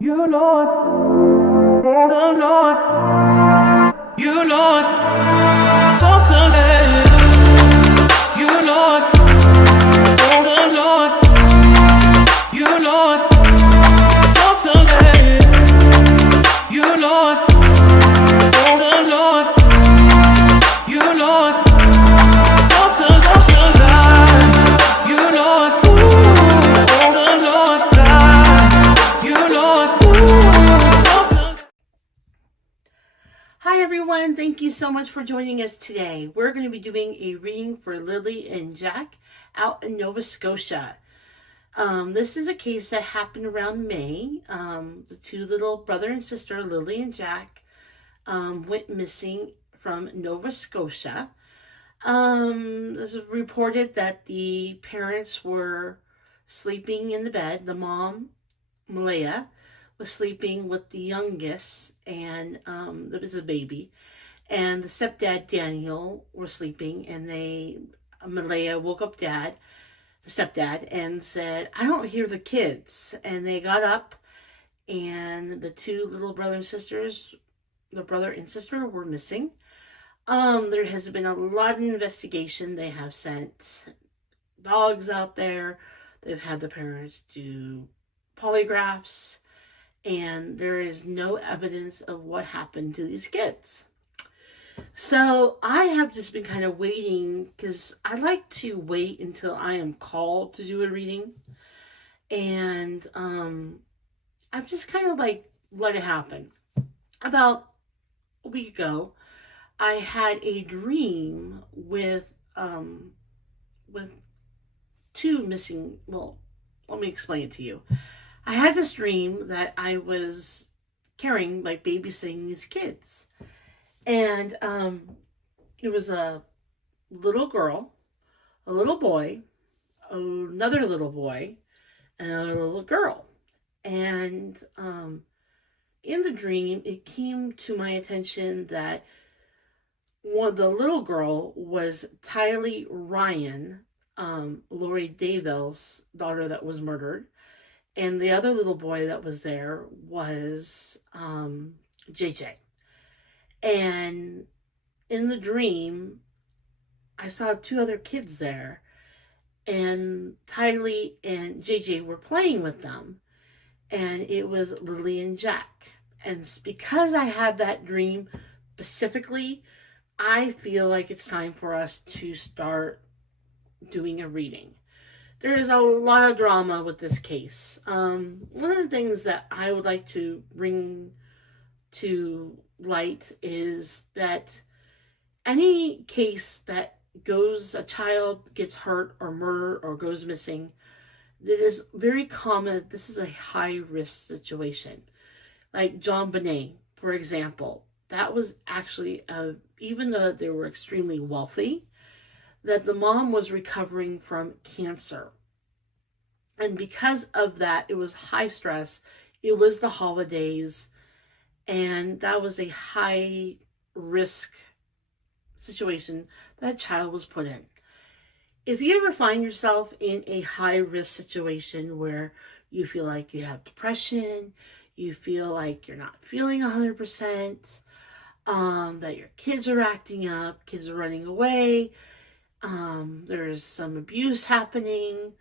You know it, oh know it, you know it, for Sunday. You know it, oh know it, you know it, for Sunday. You know it, oh know it, you know it, for Sunday. You know it, oh know it, you know it, for Sunday. Hi everyone, thank you so much for joining us today. We're going to be doing a reading for Lily and Jack out in Nova Scotia. This is a case that happened around May. The two little brother and sister, Lily and Jack, went missing from Nova Scotia. It was reported that the parents were sleeping in the bed. The mom, Malaya, was sleeping with the youngest, and there was a baby. And the stepdad, Daniel, were sleeping, and Malaya woke up the stepdad, and said, "I don't hear the kids." And they got up, and the two little the brother and sister, were missing. There has been a lot of investigation. They have sent dogs out there. They've had the parents do polygraphs, and there is no evidence of what happened to these kids. So I have just been kind of waiting, because I like to wait until I am called to do a reading. And I've just kind of like let it happen. About a week ago, I had a dream with two missing, well, let me explain it to you. I had this dream that I was caring, like babysitting these kids. And it was a little girl, a little boy, another little boy, and another little girl. And in the dream, it came to my attention that the little girl was Tylee Ryan, Lori Daybell's daughter that was murdered. And the other little boy that was there was JJ. And in the dream, I saw two other kids there, and Tylee and JJ were playing with them, and it was Lily and Jack. And because I had that dream specifically, I feel like it's time for us to start doing a reading. There is a lot of drama with this case. One of the things that I would like to bring to light is that any case that a child gets hurt or murdered or goes missing, it is very common. This is a high risk situation. Like John Bonet, for example, that was actually even though they were extremely wealthy, that the mom was recovering from cancer. And because of that, it was high stress. It was the holidays, and that was a high risk situation that child was put in. If you ever find yourself in a high risk situation where you feel like you have depression, you feel like you're not feeling 100%, that your kids are acting up, kids are running away, there's some abuse happening,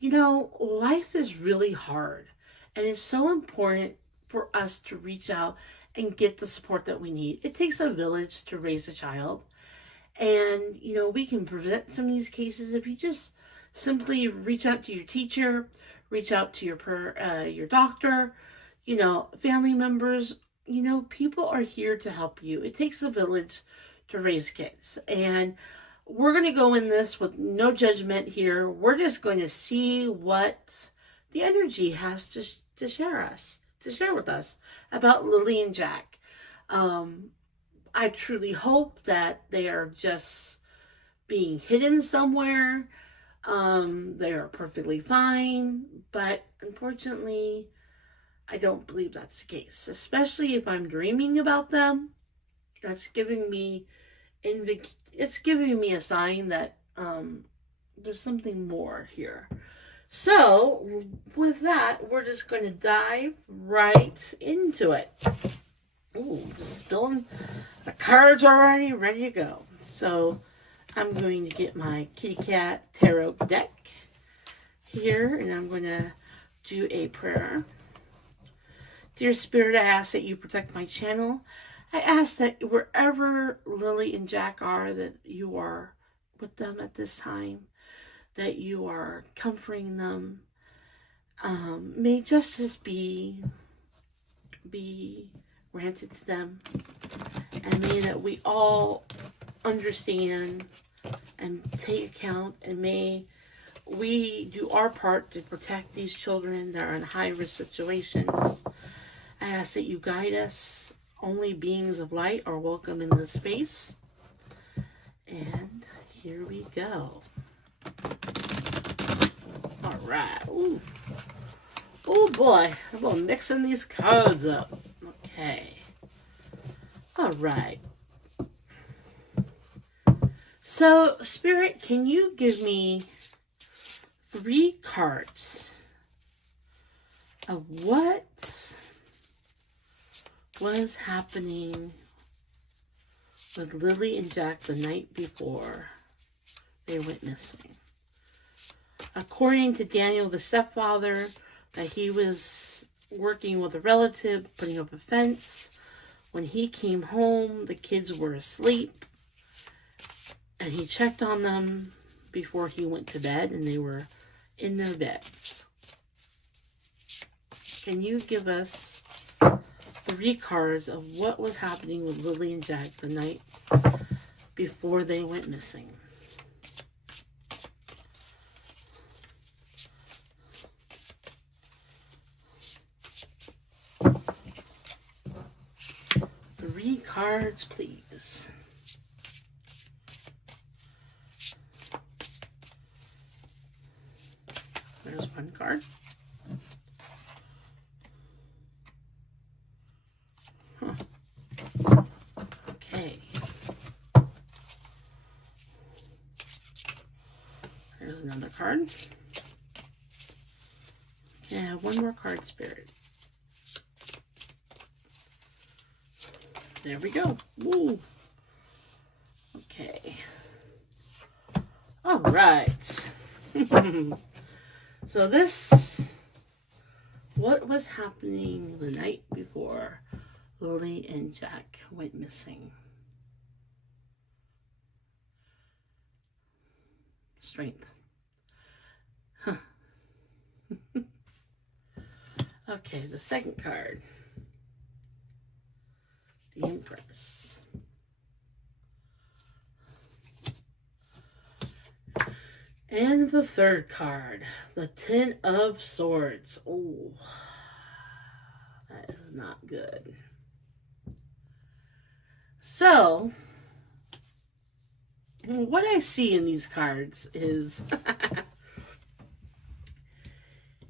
life is really hard. And it's so important for us to reach out and get the support that we need. It takes a village to raise a child. And, we can prevent some of these cases if you just simply reach out to your teacher, reach out to your doctor, family members. People are here to help you. It takes a village to raise kids. And we're going to go in this with no judgment here. We're just going to see what the energy has to share with us about Lily and Jack. I truly hope that they are just being hidden somewhere. They are perfectly fine, but unfortunately, I don't believe that's the case, especially if I'm dreaming about them. That's giving me it's giving me a sign that there's something more here. So, with that, we're just going to dive right into it. Ooh, just spilling the cards already, ready to go. So, I'm going to get my kitty cat tarot deck here, and I'm going to do a prayer. Dear Spirit, I ask that you protect my channel. I ask that wherever Lily and Jack are, that you are with them at this time, that you are comforting them. May justice be granted to them, and may that we all understand and take account, and may we do our part to protect these children that are in high-risk situations. I ask that you guide us. Only beings of light are welcome in this space. And here we go. All right. Ooh. Oh boy. I'm mixing these cards up. Okay. All right. So, Spirit, can you give me 3 cards of what was happening with Lily and Jack the night before they went missing? According to Daniel, the stepfather, that he was working with a relative, putting up a fence. When he came home, the kids were asleep, and he checked on them before he went to bed, and they were in their beds. Can you give us 3 cards of what was happening with Lily and Jack the night before they went missing? Three cards, please. There's 1 card. Okay. There's another card. Can I have 1 more card, Spirit? There we go. Woo. Okay. All right. So this, what was happening the night before Lily and Jack went missing? Strength. Huh. Okay, the second card. The Empress. And the third card, the 10 of Swords. Oh, that is not good. So, what I see in these cards is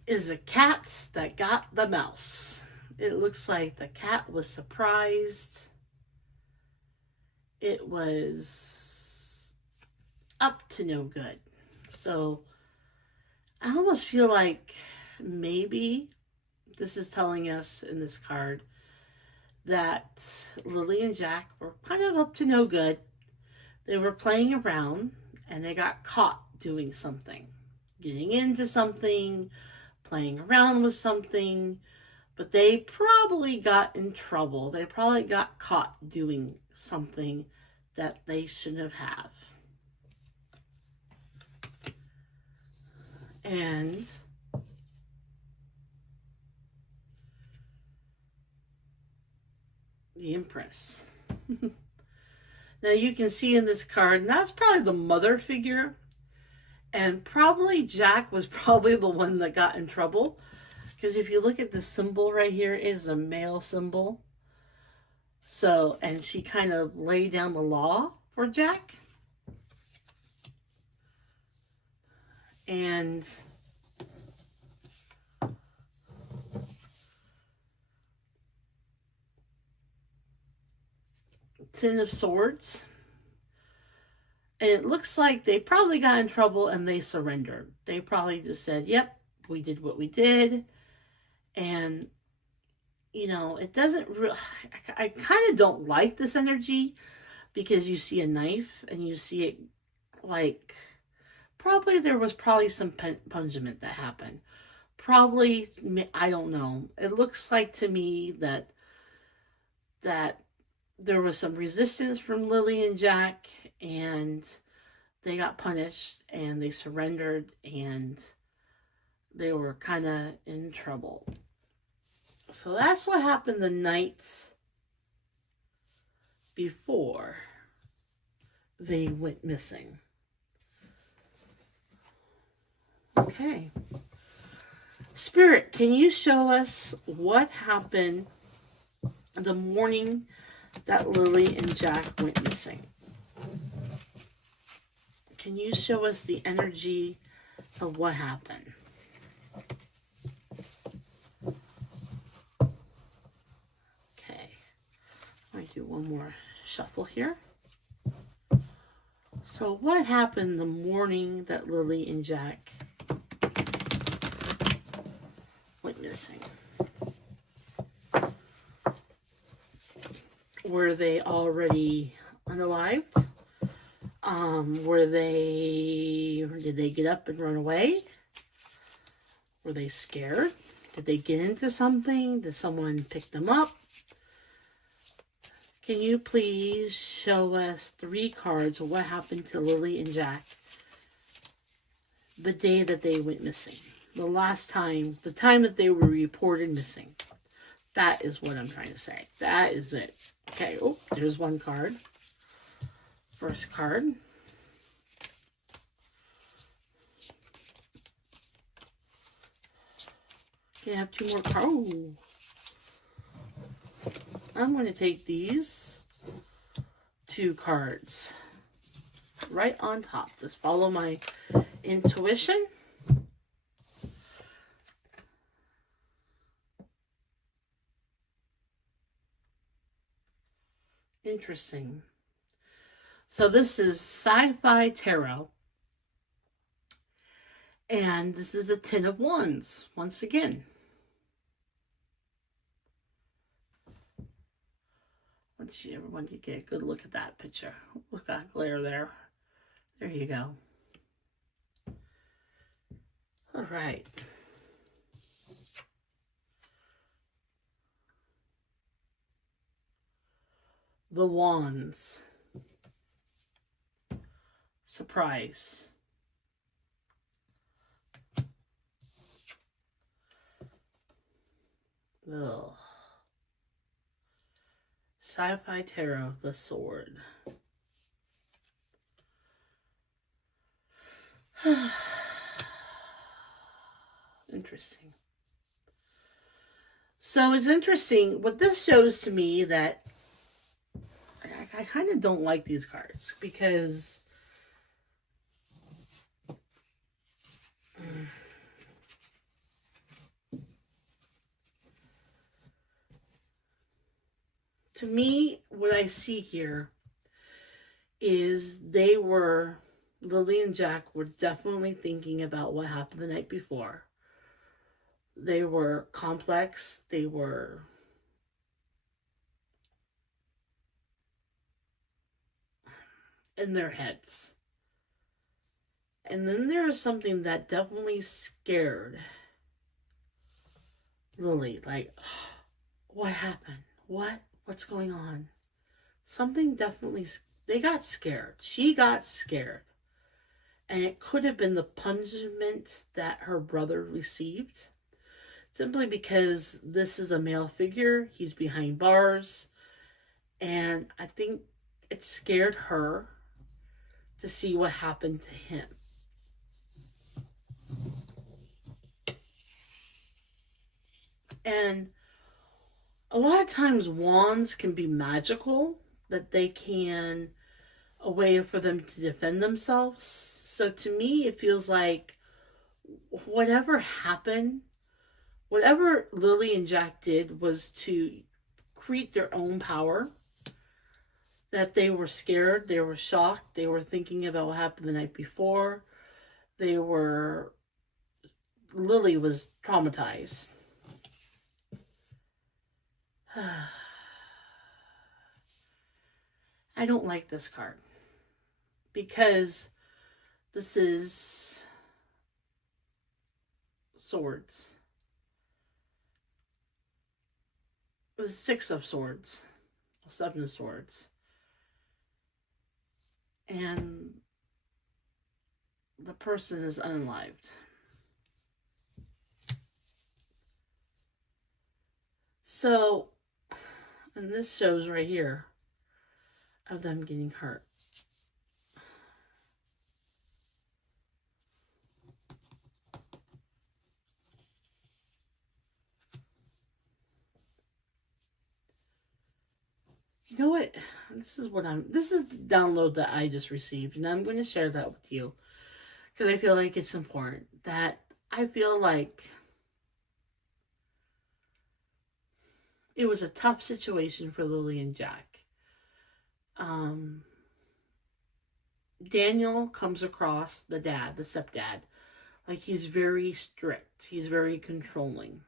is a cat that got the mouse. It looks like the cat was surprised. It was up to no good. So I almost feel like maybe this is telling us in this card that Lily and Jack were kind of up to no good. They were playing around and they got caught doing something, getting into something, playing around with something, but they probably got in trouble. They probably got caught doing something that they shouldn't have. And the Empress. Now you can see in this card, and that's probably the mother figure. And probably Jack was probably the one that got in trouble. Because if you look at the symbol right here, it is a male symbol. So, and she kind of laid down the law for Jack. And Ten of Swords. And it looks like they probably got in trouble and they surrendered. They probably just said, yep, we did what we did. And, it doesn't really, I kind of don't like this energy because you see a knife and you see it like, there was probably some punishment that happened. Probably, I don't know. It looks like to me that there was some resistance from Lilly and Jack, and they got punished and they surrendered and they were kind of in trouble. So that's what happened the night before they went missing. Okay. Spirit, can you show us what happened the morning that Lilly and Jack went missing? Can you show us the energy of what happened? Okay. I'm going to do one more shuffle here. So what happened the morning that Lilly and Jack went missing? Were they already unalived? Did they get up and run away? Were they scared? Did they get into something? Did someone pick them up? Can you please show us 3 cards of what happened to Lilly and Jack the day that they went missing? The time that they were reported missing. That is what I'm trying to say. That is it. Okay, oh, there's one card. First card. Can I have 2 more cards? Oh. I'm going to take these 2 cards right on top. Just follow my intuition. Interesting. So this is Sci-Fi Tarot. And this is a 10 of Wands, once again. I want everyone to get a good look at that picture. Look at that glare there. There you go. All right. The Wands. Surprise. Ugh. Sci-Fi Tarot, the Sword. Interesting. So it's interesting. What this shows to me that I kind of don't like these cards because to me, what I see here is Lilly and Jack were definitely thinking about what happened the night before. They were complex. They were in their heads. And then there was something that definitely scared Lilly. Like, what happened? What's going on? Something definitely, they got scared. She got scared. And it could have been the punishment that her brother received. Simply because this is a male figure. He's behind bars. And I think it scared her to see what happened to him. And a lot of times wands can be magical, that they can, a way for them to defend themselves. So to me, it feels like whatever happened, whatever Lilly and Jack did was to create their own power. that they were scared, they were shocked, they were thinking about what happened the night before. Lily was traumatized. I don't like this card because this is swords. The Six of Swords, Seven of Swords. And the person is unalived. So, and this shows right here of them getting hurt. You know what? This is the download that I just received, and I'm going to share that with you because I feel like it's important. That I feel like it was a tough situation for Lily and Jack. Daniel comes across the stepdad, like he's very strict. He's very controlling.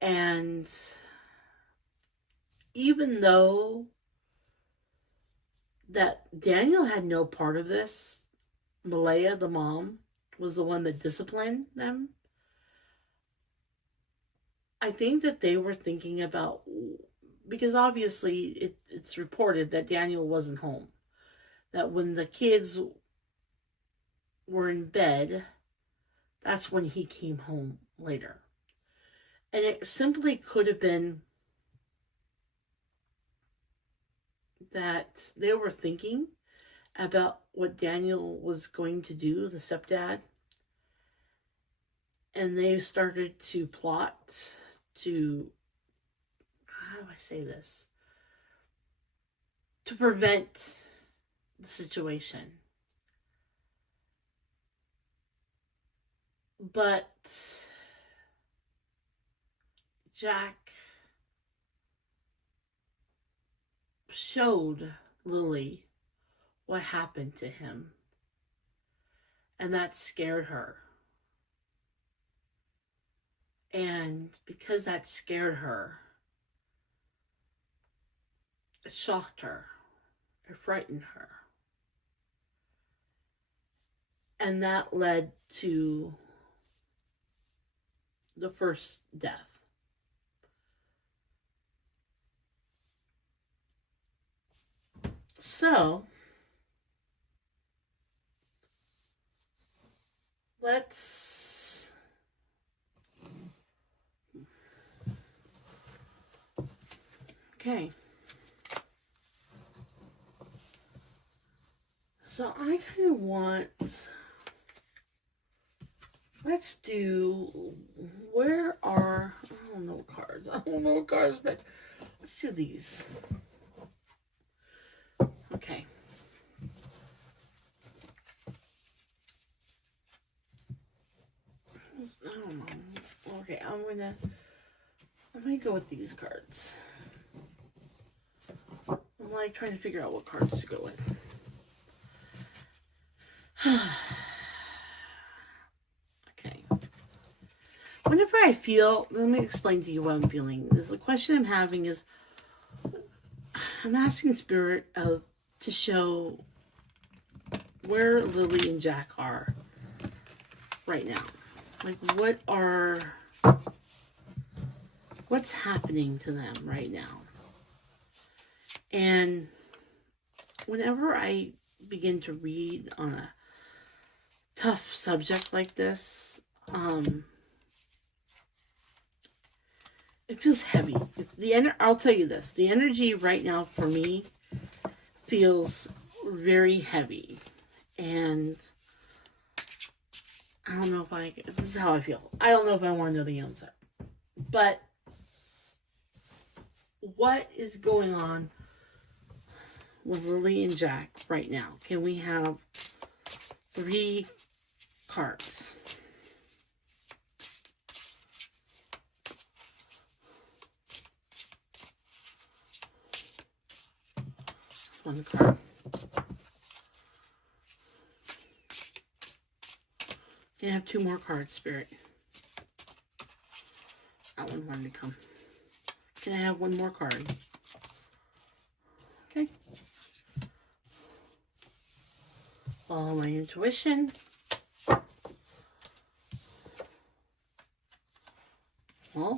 And even though that Daniel had no part of this, Malaya, the mom, was the one that disciplined them. I think that they were thinking about, because obviously it's reported that Daniel wasn't home. That when the kids were in bed, that's when he came home later. And it simply could have been that they were thinking about what Daniel was going to do, the stepdad. And they started to plot to, how do I say this? To prevent the situation. But Jack showed Lily what happened to him. And that scared her. And because that scared her, it shocked her. It frightened her. And that led to the first death. So, let's okay. So I kind of want, let's do, where are, I don't know cards, but let's do these. Okay. I don't know. Okay, I'm gonna go with these cards. I'm like trying to figure out what cards to go with. Okay. Whenever I feel, let me explain to you what I'm feeling. The question I'm having is, I'm asking Spirit to show where Lily and Jack are right now. Like, what's happening to them right now? And whenever I begin to read on a tough subject like this, it feels heavy. I'll tell you this, the energy right now for me feels very heavy. And I don't know if this is how I feel. I don't know if I want to know the answer. But what is going on with Lily and Jack right now? Can we have 3 cards? one card. Can I have 2 more cards, Spirit? That one wanted to come. Can I have 1 more card? Okay. Follow my intuition. Well,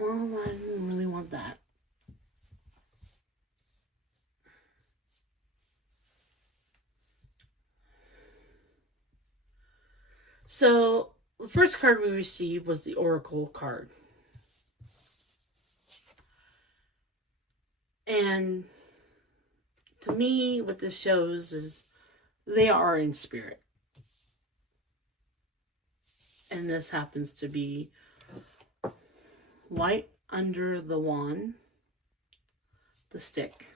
well, I didn't really want that. So, the first card we received was the Oracle card. And to me, what this shows is they are in spirit. And this happens to be white under the wand, the stick.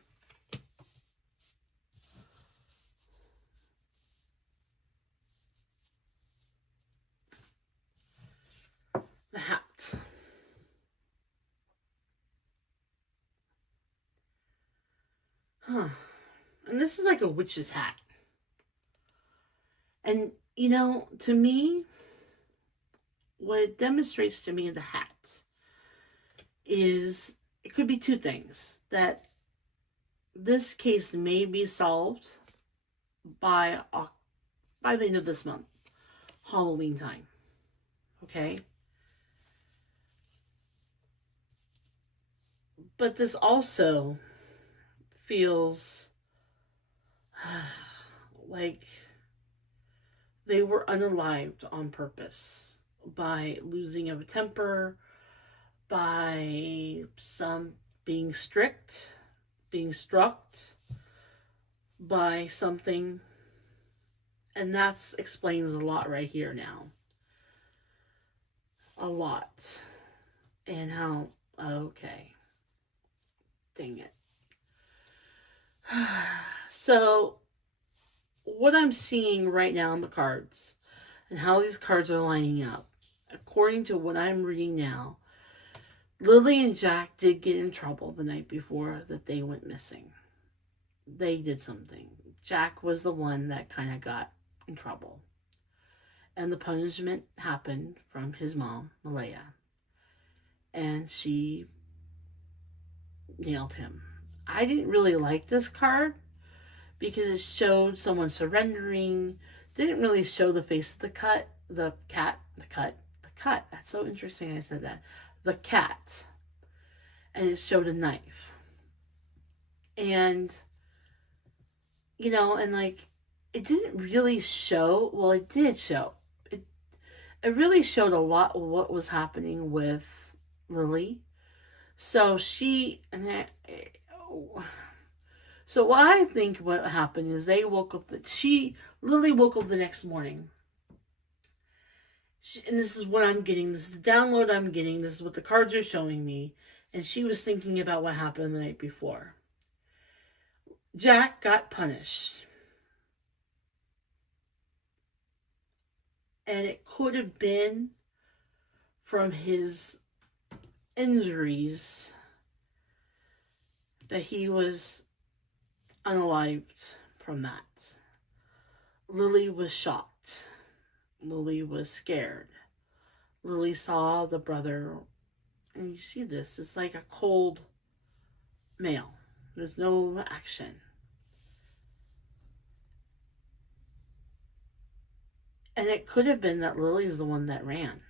The hat. Huh. And this is like a witch's hat. And, you know, to me, what it demonstrates to me, the hat, is it could be 2 things. That this case may be solved by the end of this month, Halloween time. Okay? But this also feels like they were unalived on purpose by losing of a temper, by some being strict, being struck by something. And that explains a lot right here now. A lot. And how, okay. Dang it. So, what I'm seeing right now in the cards, and how these cards are lining up, according to what I'm reading now, Lilly and Jack did get in trouble the night before that they went missing. They did something. Jack was the one that kind of got in trouble. And the punishment happened from his mom, Malaya. And she nailed him. I didn't really like this card because it showed someone surrendering. Didn't really show the face of the cat. That's so interesting I said that. The cat. And it showed a knife. And, you know, and like, it didn't really show, well, it did show. It really showed a lot of what was happening with Lilly. So so what I think what happened is they woke up, Lilly woke up the next morning. And this is what I'm getting, this is the download I'm getting, this is what the cards are showing me. And she was thinking about what happened the night before. Jack got punished. And it could have been from his injuries that he was unalived from that. Lilly was shocked. Lilly was scared. Lilly saw the brother, and you see this, it's like a cold male. There's no action. And it could have been that Lily's the one that ran.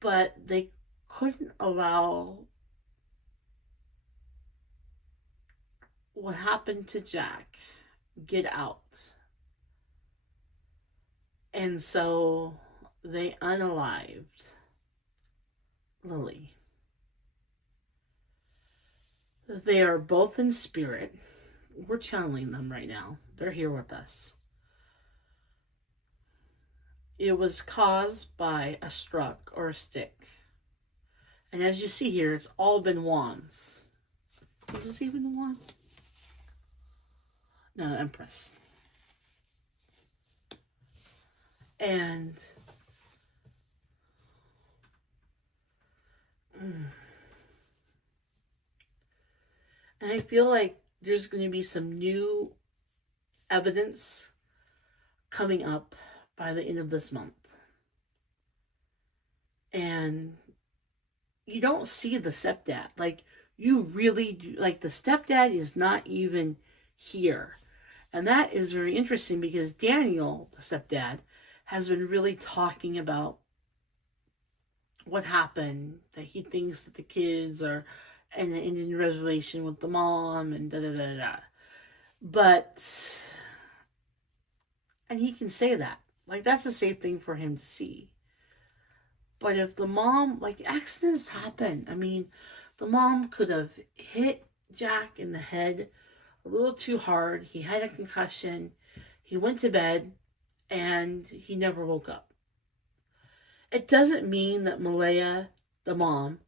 But they couldn't allow what happened to Jack get out. And so they unalived Lilly. They are both in spirit. We're channeling them right now. They're here with us. It was caused by a struck or a stick. And as you see here, it's all been wands. Is this even the wand? No, Empress. And I feel like there's going to be some new evidence coming up by the end of this month. And you don't see the stepdad. Like, you really do. Like, the stepdad is not even here. And that is very interesting because Daniel, the stepdad, has been really talking about what happened, that he thinks that the kids are in the Indian reservation with the mom and da-da-da-da. But, and he can say that. Like, that's a safe thing for him to see. But if the mom, like, accidents happen. I mean, the mom could have hit Jack in the head a little too hard. He had a concussion. He went to bed and he never woke up. It doesn't mean that Malaya, the mom,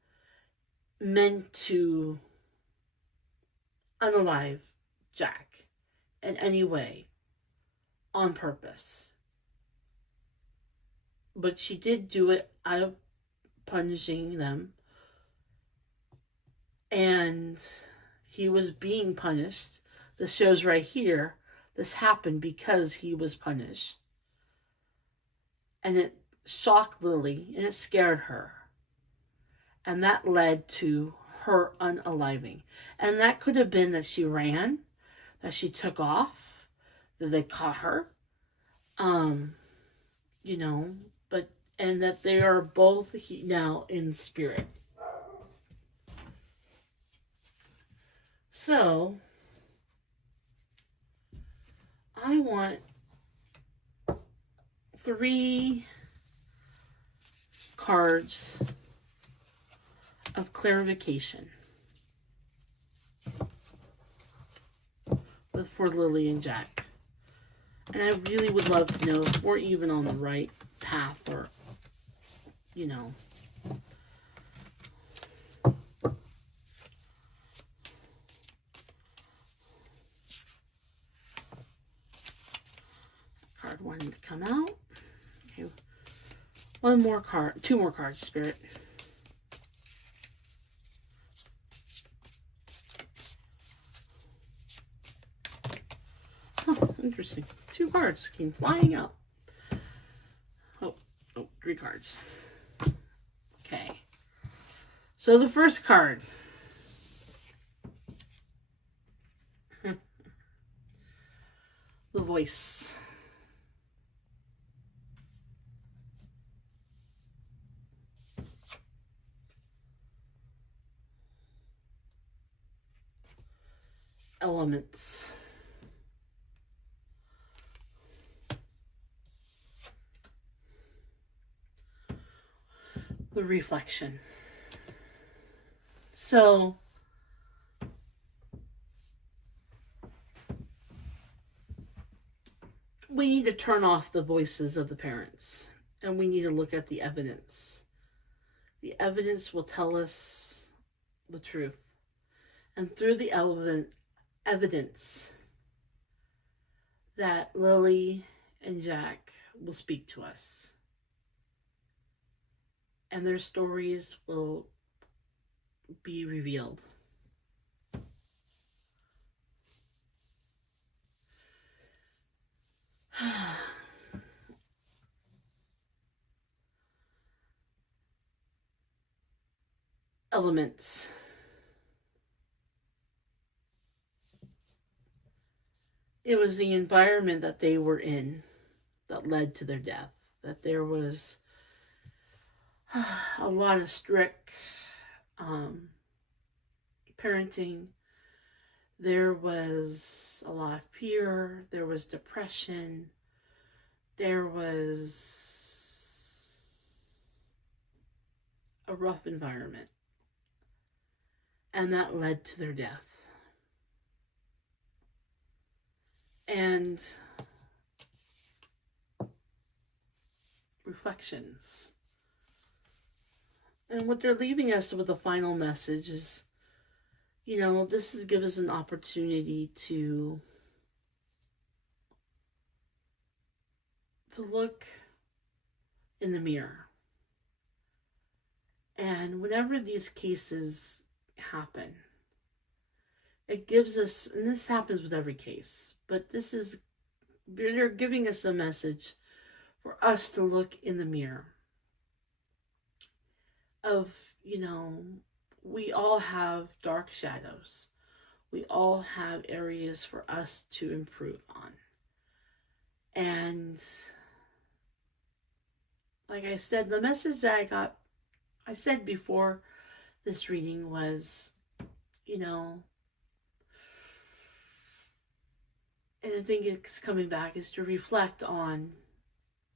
meant to unalive Jack in any way on purpose. But she did do it out of punishing them. And he was being punished. This shows right here, this happened because he was punished. And it shocked Lilly and it scared her. And that led to her unaliving. And that could have been that she ran, that she took off, that they caught her. You know, but, and that they are both now in spirit. So, I want 3 cards of clarification for Lilly and Jack. And I really would love to know if we're even on the right path, or, you know. Card wanted to come out. Okay. 1 more card, 2 more cards, Spirit. Oh, interesting. 2 cards came flying out. Oh, 3 cards. Okay. So the first card. The voice. Elements. The reflection. So, we need to turn off the voices of the parents, and we need to look at the evidence. The evidence will tell us the truth. And through the evidence that Lilly and Jack will speak to us. And their stories will be revealed. Elements. It was the environment that they were in that led to their death. That there was a lot of strict parenting. There was a lot of fear. There was depression. There was a rough environment. And that led to their death. And reflections. And what they're leaving us with the final message is, this is give us an opportunity to look in the mirror. And whenever these cases happen, it gives us, and this happens with every case, but they're giving us a message for us to look in the mirror of, we all have dark shadows. We all have areas for us to improve on. And like I said, the message that I said before this reading was, and I think it's coming back, is to reflect on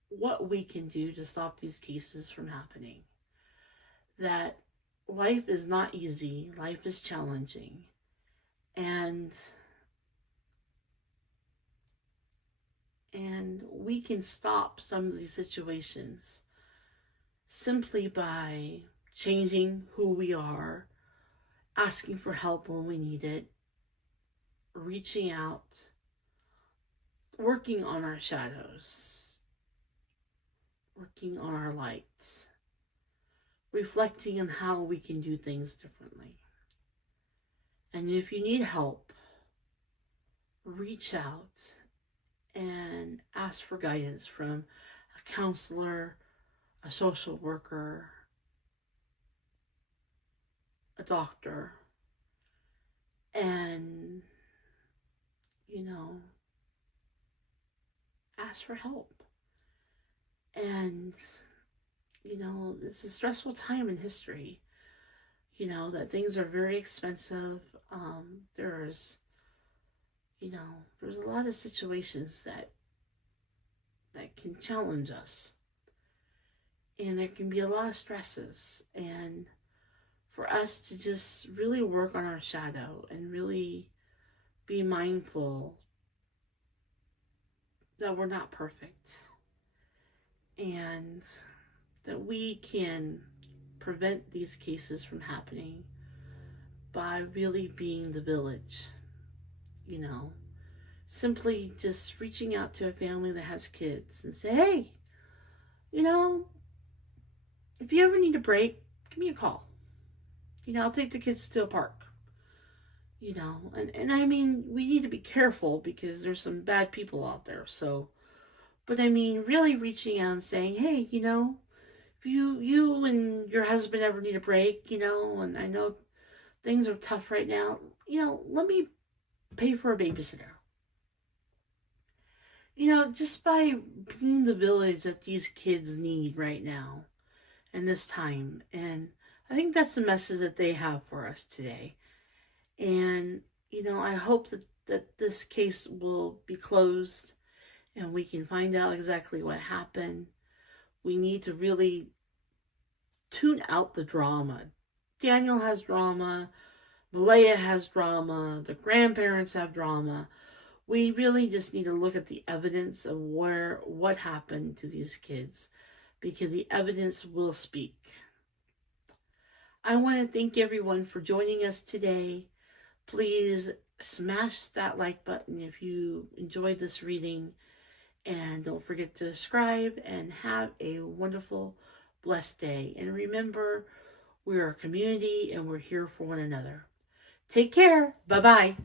what we can do to stop these cases from happening. That life is not easy, life is challenging, and we can stop some of these situations simply by changing who we are, asking for help when we need it, reaching out, working on our shadows, working on our lights, reflecting on how we can do things differently. And if you need help, reach out and ask for guidance from a counselor, a social worker, a doctor, and, ask for help. And, it's a stressful time in history, that things are very expensive. There's a lot of situations that can challenge us. And there can be a lot of stresses. And for us to just really work on our shadow and really be mindful that we're not perfect. And that we can prevent these cases from happening by really being the village. Simply just reaching out to a family that has kids and say, hey, if you ever need a break, give me a call. I'll take the kids to a park. And I mean, we need to be careful because there's some bad people out there. So, but I mean, really reaching out and saying, hey, if you and your husband ever need a break, and I know things are tough right now, let me pay for a babysitter. Just by being the village that these kids need right now and this time. And I think that's the message that they have for us today. And, I hope that this case will be closed and we can find out exactly what happened. We need to really tune out the drama. Daniel has drama. Malaya has drama. The grandparents have drama. We really just need to look at the evidence of what happened to these kids, because the evidence will speak. I want to thank everyone for joining us today. Please smash that like button if you enjoyed this reading. And don't forget to subscribe and have a wonderful, blessed day. And remember, we're a community and we're here for one another. Take care. Bye-bye.